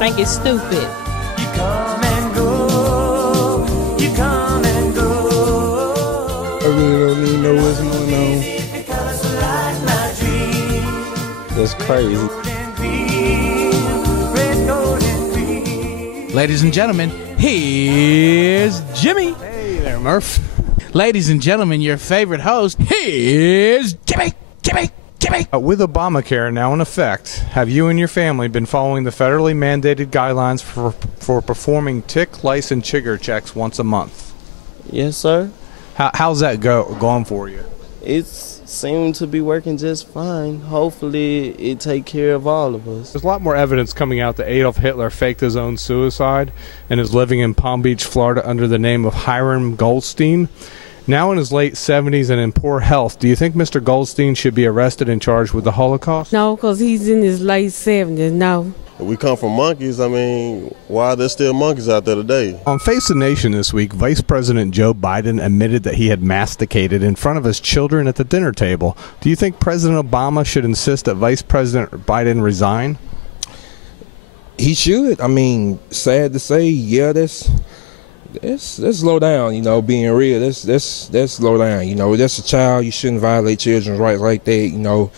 think it's stupid. You come and go, you come and go. I really don't need to know what's going on. Because like my dream. That's crazy. Ladies and gentlemen, here's Jimmy. Hey there, Murph. Ladies and gentlemen, your favorite host, here's Jimmy. With Obamacare now in effect, have you and your family been following the federally mandated guidelines for performing tick, lice, and chigger checks once a month? Yes, sir. How's that going for you? It seemed to be working just fine. Hopefully, it take care of all of us. There's a lot more evidence coming out that Adolf Hitler faked his own suicide and is living in Palm Beach, Florida under the name of Hiram Goldstein. Now in his late 70s and in poor health, do you think Mr. Goldstein should be arrested and charged with the Holocaust? No, because he's in his late 70s, no. We come from monkeys. I mean, why are there still monkeys out there today? On Face the Nation this week, Vice President Joe Biden admitted that he had masticated in front of his children at the dinner table. Do you think President Obama should insist that Vice President Biden resign? He should. I mean, sad to say, yeah, that's slow down, you know, being real. That's slow down, you know. That's a child. You shouldn't violate children's rights like that, you know.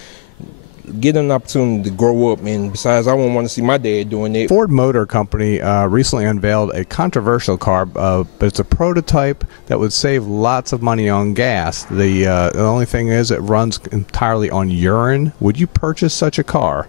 Get them an opportunity to grow up, and besides, I wouldn't want to see my dad doing it. Ford Motor Company recently unveiled a controversial car, but it's a prototype that would save lots of money on gas. The only thing is it runs entirely on urine. Would you purchase such a car?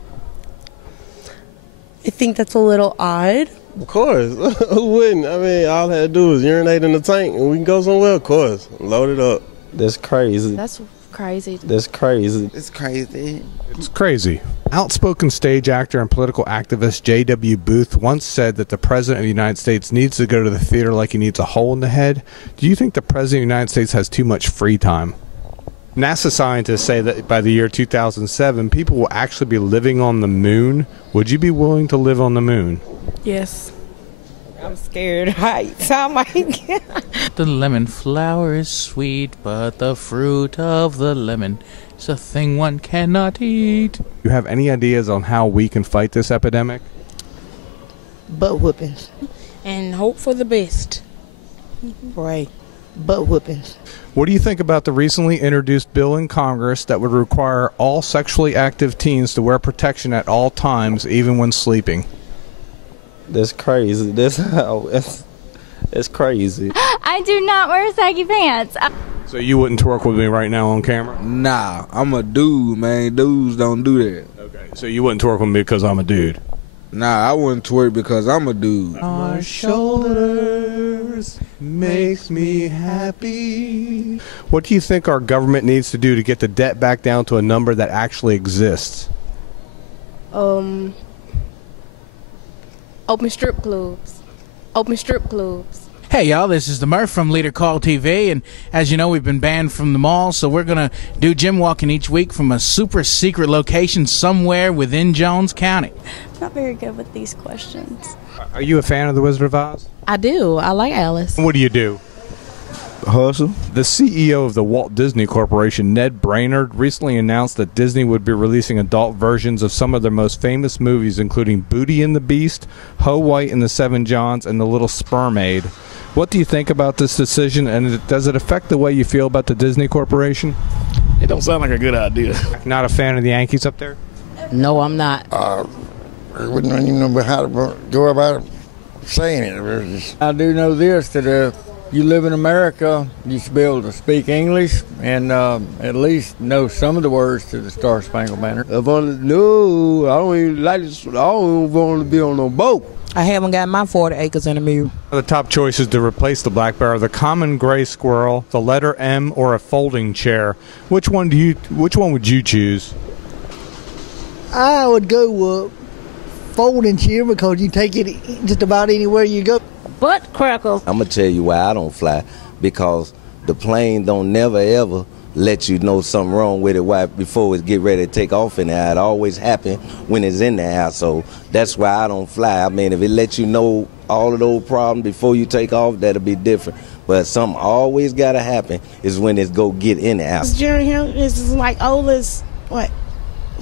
I think that's a little odd. Of course. Who wouldn't? I mean, all I had to do is urinate in the tank and we can go somewhere. Of course. Load it up. That's crazy. That's crazy. That's crazy. It's crazy. It's crazy. Outspoken stage actor and political activist J.W. Booth once said that the President of the United States needs to go to the theater like he needs a hole in the head. Do you think the President of the United States has too much free time? NASA scientists say that by the year 2007, people will actually be living on the moon. Would you be willing to live on the moon? Yes. I'm scared of heights. I might. The lemon flower is sweet, but the fruit of the lemon is a thing one cannot eat. Do you have any ideas on how we can fight this epidemic? Butt whoopings. And hope for the best. Right. Butt whoopings. What do you think about the recently introduced bill in Congress that would require all sexually active teens to wear protection at all times, even when sleeping? That's crazy. That's crazy. I do not wear saggy pants. So you wouldn't twerk with me right now on camera? Nah, I'm a dude, man. Dudes don't do that. Okay, so you wouldn't twerk with me because I'm a dude? Nah, I wouldn't twerk because I'm a dude. Our shoulders makes me happy. What do you think our government needs to do to get the debt back down to a number that actually exists? Open strip clubs. Open strip clubs. Hey, y'all, this is the Murph from Leader Call TV, and as you know, we've been banned from the mall, so we're going to do gym walking each week from a super secret location somewhere within Jones County. Not very good with these questions. Are you a fan of The Wizard of Oz? I do. I like Alice. What do you do? Hustle. The CEO of the Walt Disney Corporation, Ned Brainerd, recently announced that Disney would be releasing adult versions of some of their most famous movies, including Beauty and the Beast, Ho White and the Seven Johns, and The Little Spermaid. What do you think about this decision, and does it affect the way you feel about the Disney Corporation? It don't sound like a good idea. Not a fan of the Yankees up there? No, I'm not. I wouldn't even know how to go about saying it. I do know this, that you live in America, you should be able to speak English and at least know some of the words to the Star Spangled Banner. I don't even want to be on no boat. I haven't got my 40 acres in a mule. The top choices to replace the black bear are the common gray squirrel, the letter M, or a folding chair. Which one would you choose? I would go with folding chair because you take it just about anywhere you go. Butt crackles. I'm going to tell you why I don't fly, because the plane don't never ever let you know something wrong with it before it get ready to take off in the air. It always happen when it's in the air, so that's why I don't fly. I mean, if it lets you know all of those problems before you take off, that'll be different. But something always got to happen is when it's go get in the air. Jerry Hill is like old as, what,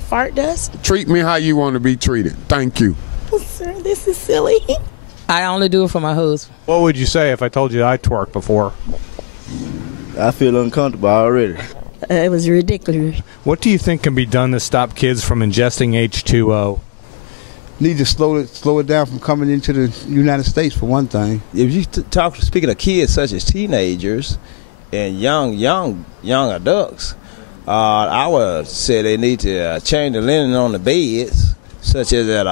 fart dust? Treat me how you want to be treated. Thank you. answer. This is silly. I only do it for my husband. What would you say if I told you I twerked before? I feel uncomfortable already. It was ridiculous. What do you think can be done to stop kids from ingesting H2O? Need to slow it down from coming into the United States, for one thing. If you speaking of kids such as teenagers and young adults, I would say they need to change the linen on the beds, such as at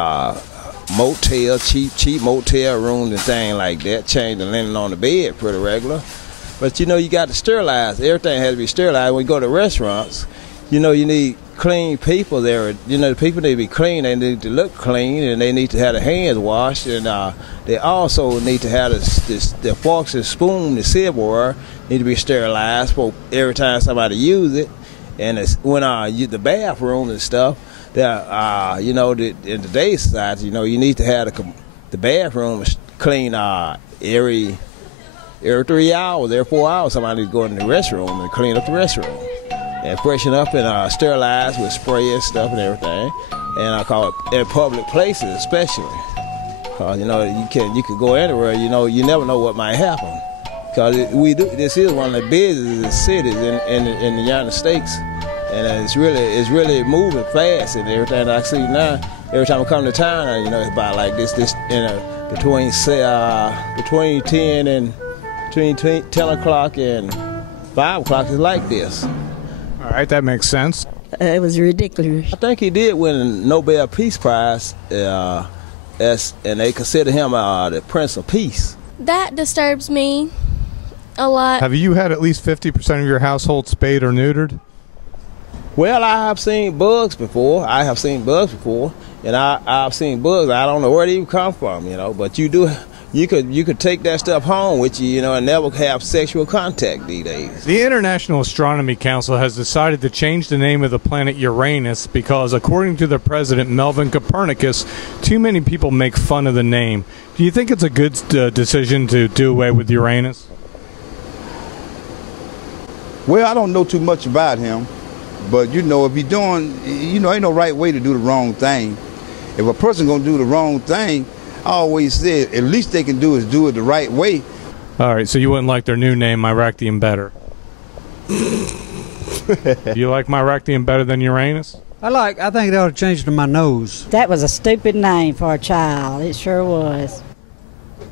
motel, cheap motel rooms and things like that. Change the linen on the bed pretty regular. But you know, you got to sterilize. Everything has to be sterilized. When you go to restaurants, you know, you need clean people there. You know, the people need to be clean. They need to look clean, and they need to have their hands washed. And they also need to have the forks and spoon, the silverware, need to be sterilized for every time somebody use it. And when the bathroom and stuff, you know, in today's society, you know, you need to have the bathroom clean every 3 hours, every 4 hours. Somebody needs to go in the restroom and clean up the restroom and freshen up and sterilize with spray and stuff and everything. And I call it in public places especially. You know, you could go anywhere. You know, you never know what might happen. Because this is one of the busiest cities in the United States, and it's really moving fast. And everything I see now, every time I come to town, you know, it's about like this between 10 o'clock and 5 o'clock is like this. All right, that makes sense. It was ridiculous. I think he did win a Nobel Peace Prize, and they consider him the Prince of Peace. That disturbs me a lot. Have you had at least 50% of your household spayed or neutered? Well, I have seen bugs before. And I've seen bugs. I don't know where they even come from, you know. But you could take that stuff home with you, you know, and never have sexual contact these days. The International Astronomy Council has decided to change the name of the planet Uranus because, according to the president, Melvin Copernicus, too many people make fun of the name. Do you think it's a good decision to do away with Uranus? Well, I don't know too much about him, but you know, if he's doing, you know, ain't no right way to do the wrong thing. If a person gonna do the wrong thing, I always said at least they can do is do it the right way. All right, so you wouldn't like their new name, Myrakthium, better? Do you like Myrakthium better than Uranus? I think they ought to change it to my nose. That was a stupid name for a child. It sure was.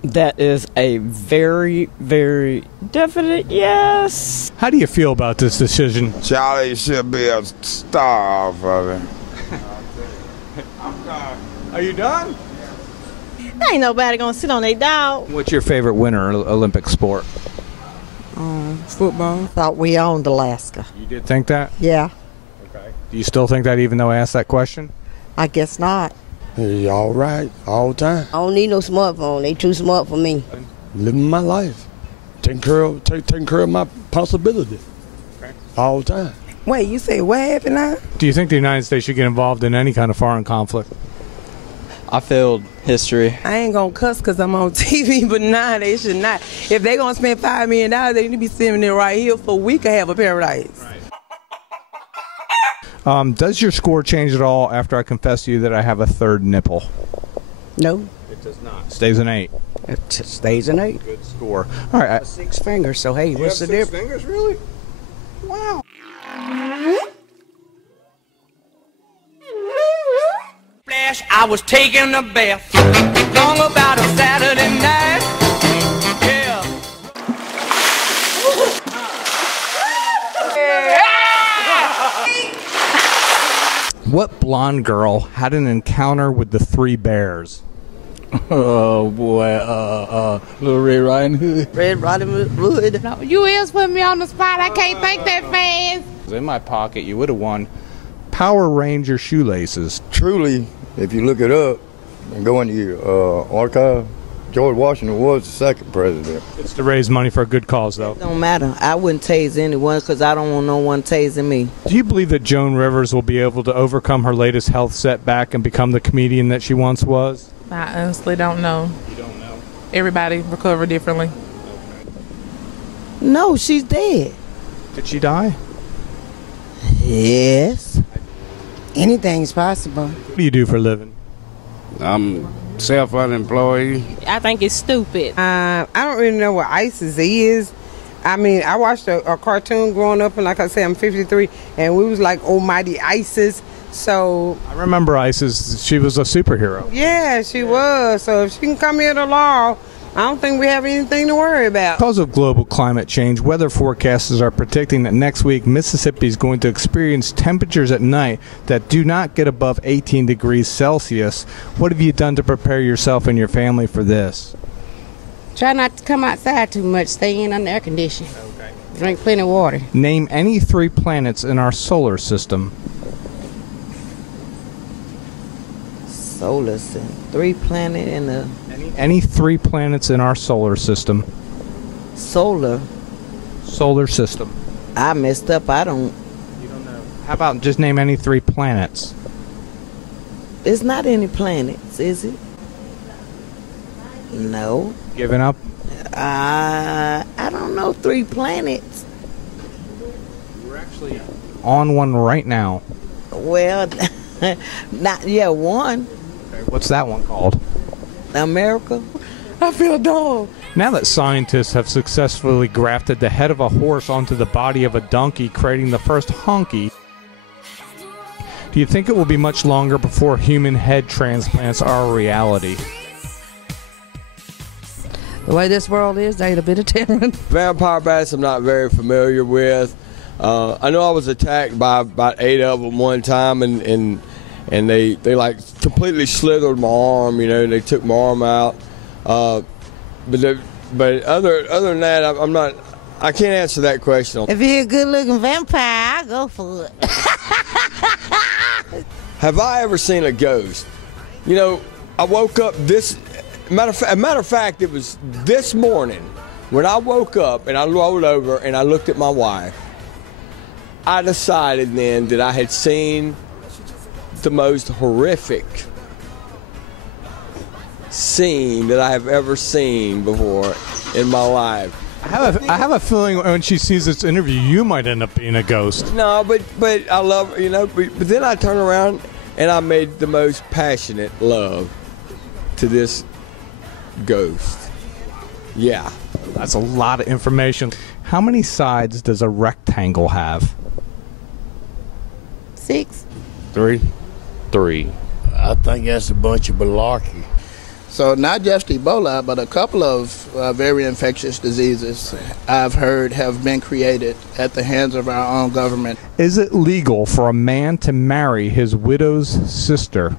That is a very, very definite yes. How do you feel about this decision? Charlie should be a star for it. Are you done? Ain't nobody gonna sit on their dog. What's your favorite winter Olympic sport? Football. Thought we owned Alaska. You did think that? Yeah. Okay. Do you still think that even though I asked that question? I guess not. He all right all the time. I don't need no smartphone. They too smart for me. Living my life. Taking care of my possibility. Okay. All the time. Wait, you say what happened now? Do you think the United States should get involved in any kind of foreign conflict? I failed history. I ain't gonna cuss because I'm on TV, but nah, they should not. If they gonna spend $5 million, they need to be sending it right here for we can have a paradise. Right. Does your score change at all after I confess to you that I have a third nipple? No. It does not. Stays an 8. It stays an 8. Good score. All right. 6 fingers, so hey, what's the difference? 6 fingers, really? Wow. Flash, I was taking a bath, long about a Saturday night. Yeah. What blonde girl had an encounter with the 3 bears? Oh boy, Little Red Riding Hood. Red Riding Hood. No, you is putting me on the spot. I can't think that fast. It was in my pocket. You would have won Power Ranger shoelaces. Truly, if you look it up and go into your archive, George Washington was the second president. It's to raise money for a good cause, though. It don't matter. I wouldn't tase anyone because I don't want no one tasing me. Do you believe that Joan Rivers will be able to overcome her latest health setback and become the comedian that she once was? I honestly don't know. You don't know? Everybody recover differently. No, she's dead. Did she die? Yes. Anything's possible. What do you do for a living? I'm self-unemployed. I think it's stupid. I don't really know what ISIS is. I mean, I watched a cartoon growing up, and like I said, I'm 53, and we was like Almighty ISIS. So I remember Isis. She was a superhero. yeah, she was. So if she can come here to law, I don't think we have anything to worry about. Because of global climate change, weather forecasters are predicting that next week Mississippi is going to experience temperatures at night that do not get above 18 degrees Celsius. What have you done to prepare yourself and your family for this? Try not to come outside too much. Stay in under air conditioning. Okay. Drink plenty of water. Name any 3 planets in our solar system. Solar system. 3 planets in the... Any 3 planets in our solar system. Solar system. I messed up. I don't... You don't know. How about just name any 3 planets? It's not any planets, is it? No. Giving up? I don't know 3 planets. We're actually on one right now. Well, not one. Okay, what's that one called? America. I feel dumb. Now that scientists have successfully grafted the head of a horse onto the body of a donkey, creating the first honky, do you think it will be much longer before human head transplants are a reality? The way this world is, they ate a bit of Terran. Vampire bats I'm not very familiar with. I know I was attacked by about 8 of them one time, and they like completely slithered my arm, you know, and they took my arm out. But other than that, I can't answer that question. If you're a good-looking vampire, I'll go for it. Have I ever seen a ghost? You know, I woke up matter of fact, it was this morning when I woke up and I rolled over and I looked at my wife. I decided then that I had seen the most horrific scene that I have ever seen before in my life. I have a feeling when she sees this interview, you might end up being a ghost. No, but I love, you know, but then I turned around and I made the most passionate love to this ghost. Yeah. That's a lot of information. How many sides does a rectangle have? 6. 3. I think that's a bunch of malarkey. So not just Ebola, but a couple of very infectious diseases I've heard have been created at the hands of our own government. Is it legal for a man to marry his widow's sister?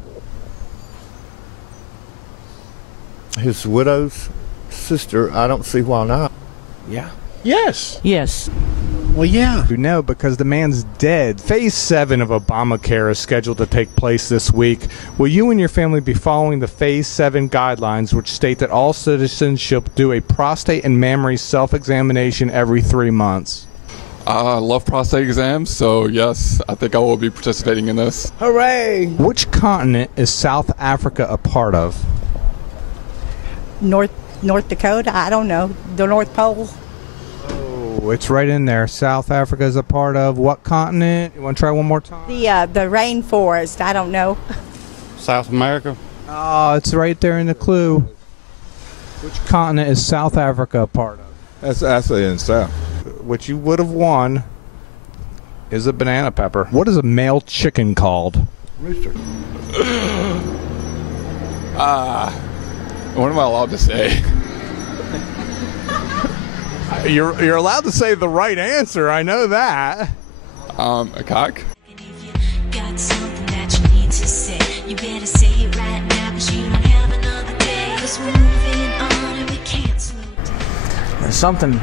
His widow's sister, I don't see why not. Yeah. Yes. Yes. Well, yeah. No, because the man's dead. Phase 7 of Obamacare is scheduled to take place this week. Will you and your family be following the Phase 7 guidelines, which state that all citizens should do a prostate and mammary self-examination every 3 months? I love prostate exams, so yes, I think I will be participating in this. Hooray! Which continent is South Africa a part of? North Dakota, I don't know. The North Pole. Oh, it's right in there. South Africa is a part of what continent? You want to try one more time? The rainforest, I don't know. South America. Oh, it's right there in the clue. Which continent is South Africa a part of? That's actually in South. Which you would have won is a banana pepper. What is a male chicken called? Rooster. What am I allowed to say? You're allowed to say the right answer. I know that. A cock. Got something that you need to say. You better say it right now, 'cause you don't have another day. 'Cause we're moving on and we can't slow down. There's something,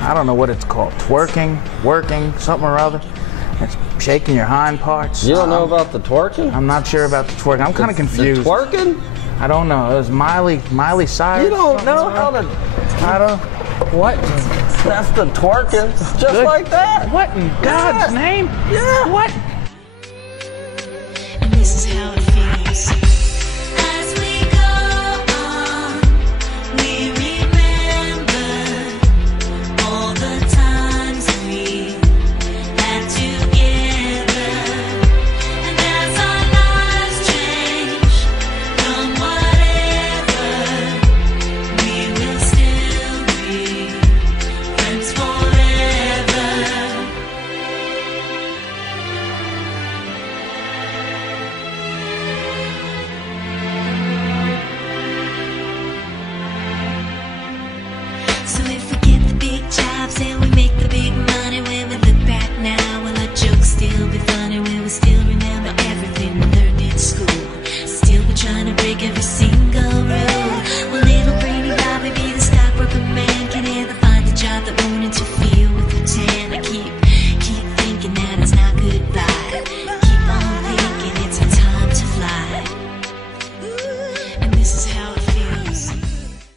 I don't know what it's called, twerking, working, something or other. It's shaking your hind parts. You don't know about the twerking? I'm not sure about the twerking. I'm kind of confused. The twerking? I don't know. It was Miley Cyrus. You don't know how to... I don't... What? That's the twerking. Just like that. What in God's name? Yeah. What?